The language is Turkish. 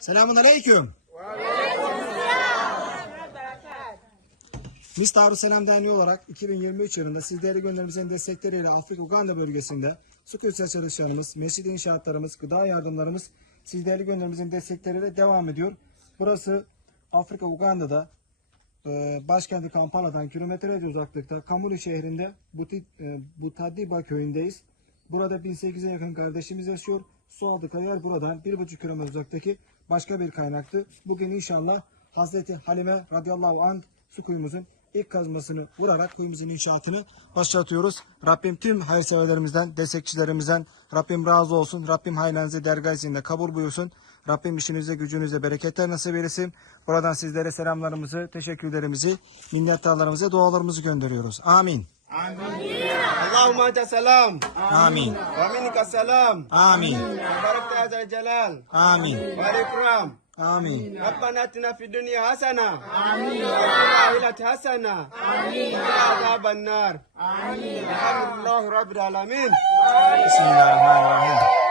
Selamun aleyküm. Mis Darüsselam Derneği olarak 2023 yılında sizleri gönderimizin destekleriyle Afrika Uganda bölgesinde su kuyusu çalışmalarımız, mescid inşaatlarımız, gıda yardımlarımız sizleri gönderimizin destekleriyle devam ediyor. Burası Afrika Uganda'da e, başkenti Kampala'dan kilometrelerce uzaklıkta Kamuli şehrinde e, Butadiba köyündeyiz. Burada 1800'e yakın kardeşimiz yaşıyor. Su aldıkları yer buradan 1,5 kilometre uzaktaki başka bir kaynaktı. Bugün inşallah Hazreti Halime radıyallahu anh su kuyumuzun ilk kazmasını vurarak kuyumuzun inşaatını başlatıyoruz. Rabbim tüm hayırseverlerimizden, destekçilerimizden Rabbim razı olsun. Rabbim hayrınızı dergah kabul buyursun. Rabbim işinize gücünüze bereketler nasip eylesin. Buradan sizlere selamlarımızı, teşekkürlerimizi, minnettarlarımızı, dualarımızı gönderiyoruz. Amin. اللهم انت سلام امين ومنك السلام امين وبارك هذا الجلال امين والاكرام آمين ربنا اتنا في الدنيا حسنة آمين وفي الاخره حسنة آمين عذاب النار آمين الحمد لله رب العالمين بسم الله الرحمن الرحيم